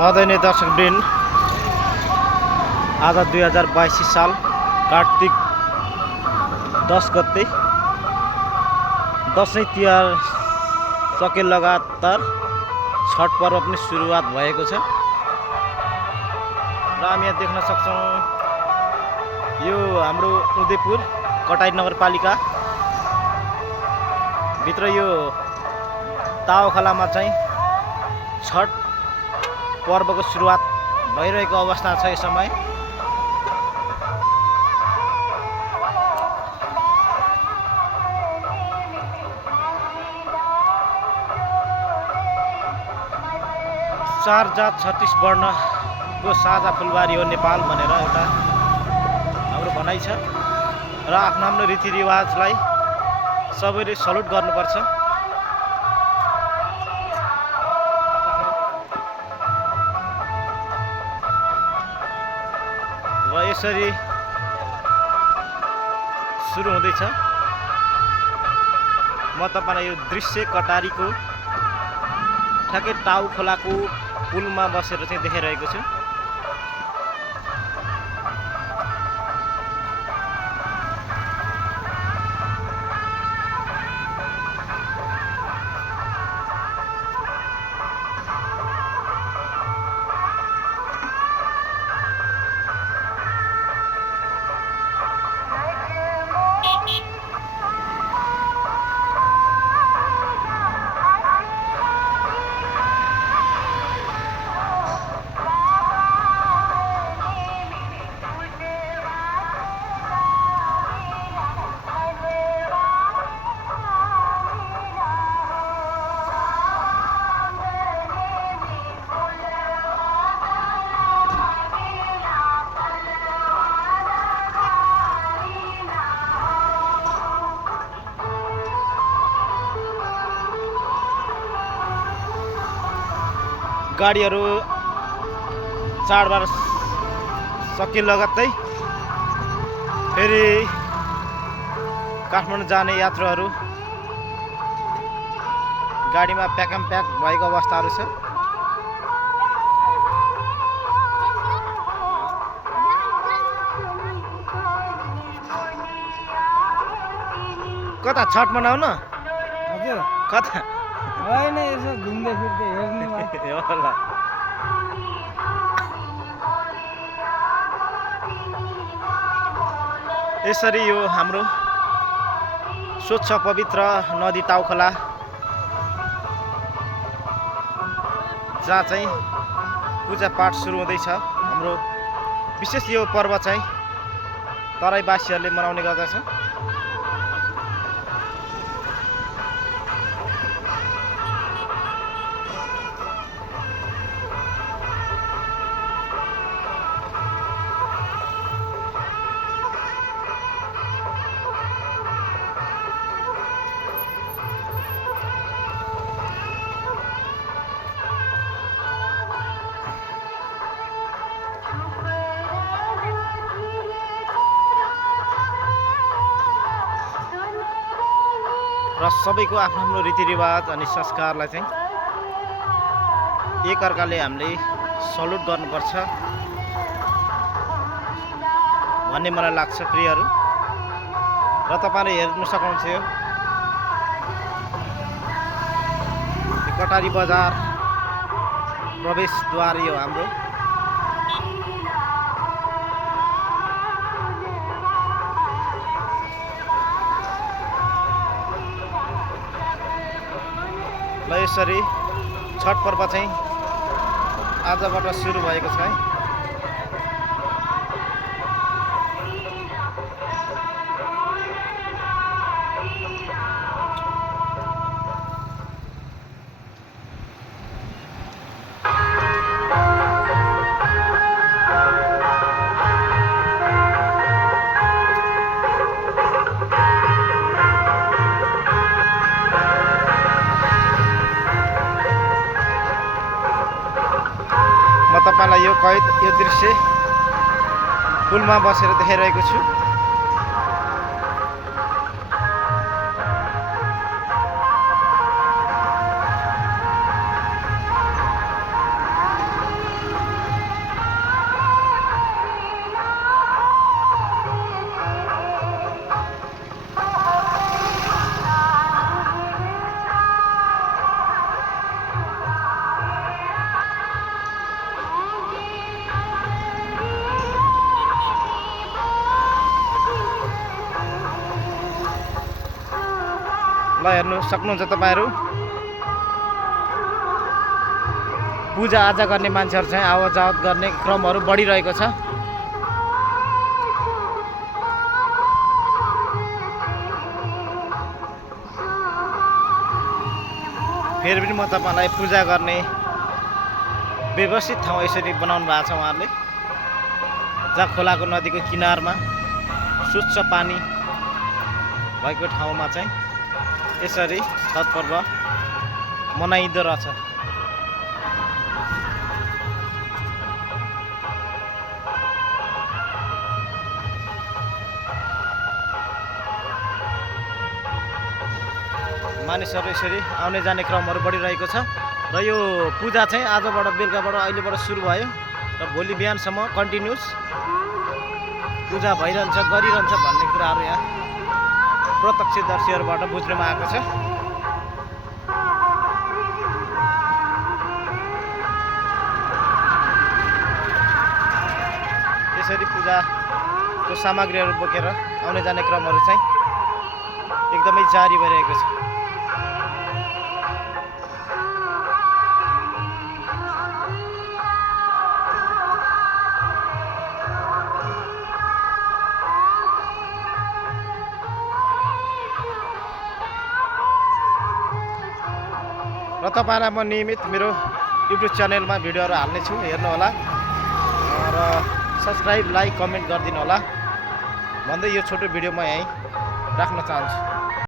आदरणीय दर्शकवृन्द, आज 2022 साल कार्तिक 10 गते दसैँ तिहार सके लगातार छठ पर्व पनि सुरुवात भएको छ र हामी यहाँ देख्न सक्छौं यो हाम्रो उदयपुर कटाई नगरपालिका भित्र यो ताओखलामा चाहिँ छठ पर्वको सुरुवात भइरहेको अवस्था छ। यस समय चार जात 36 वर्णको साझा फुलबारी हो नेपाल भनेर एउटा हाम्रो भनाइ छ र आफ्नो आफ्नो रीतिरिवाजलाई सबैले सल्युट गर्नुपर्छ। र यसरी सुरु हुँदैछ। म तपाईलाई यो दृश्य कटारीको ठ्याक्कै टाउ खोलाको पुलमा बसेर चाहिँ देखाइरहेको छु। गाडीहरू चाडबाड सकिए लगत्तै फेरि काठमाडौँ जाने यात्रुहरू गाडीमा प्याकम प्याक भएको अवस्थाहरू छ। कता छठ मनाउन? हजुर कता? होइन, यसो घुम्दै फिर्दै हेर्ने होला। यसरी यो हाम्रो स्वच्छ पवित्र नदी ताउखोला जहाँ चाहिँ पूजापाठ सुरु हुँदैछ। हाम्रो विशेष यो पर्व चाहिँ तराईवासीहरूले मनाउने गर्दछ। र सबैको आफ्नो आफ्नो रीतिरिवाज अनि संस्कारलाई चाहिँ एकअर्काले हामीले सल्युट गर्नुपर्छ भन्ने मलाई लाग्छ प्रियहरू। र तपाईँले हेर्न सक्नुहुन्छ यो कटारी बजार प्रवेशद्वार यो हाम्रो। ल यसरी छठ पर्व चाहिँ आजबाट सुरु भएको छ है। म तपाईलाई यो दृश्य पुलमा बसेर देखाइरहेको छु। ल हेर्नु सक्नुहुन्छ तपाईँहरू पूजाआजा गर्ने मान्छेहरू चाहिँ आवत जावत गर्ने क्रमहरू बढिरहेको छ। फेरि पनि म तपाईँलाई पूजा गर्ने व्यवस्थित ठाउँ यसरी बनाउनु भएको छ उहाँहरूले, जहाँ खोलाको नदीको किनारमा स्वच्छ पानी भएको ठाउँमा चाहिँ यसरी छठ पर्व मनाइँदो रहेछ। मानिसहरू यसरी आउने जाने क्रमहरू बढिरहेको छ र यो पूजा चाहिँ आजबाट बेलुकाबाट अहिलेबाट सुरु भयो र भोलि बिहानसम्म कन्टिन्युस पूजा भइरहन्छ गरिरहन्छ भन्ने कुराहरू यहाँ प्रत्यक्षदर्शीहरूबाट बुझ्नुमा आएको छ। यसरी पूजाको सामग्रीहरू बोकेर आउने जाने क्रमहरू चाहिँ एकदमै जारी भइरहेको छ। र तपाईँलाई म नियमित मेरो युट्युब च्यानलमा भिडियोहरू हाल्नेछु, हेर्नुहोला र सब्सक्राइब लाइक कमेन्ट गरिदिनु होला भन्दै यो छोटो भिडियो म यहीँ राख्न चाहन्छु।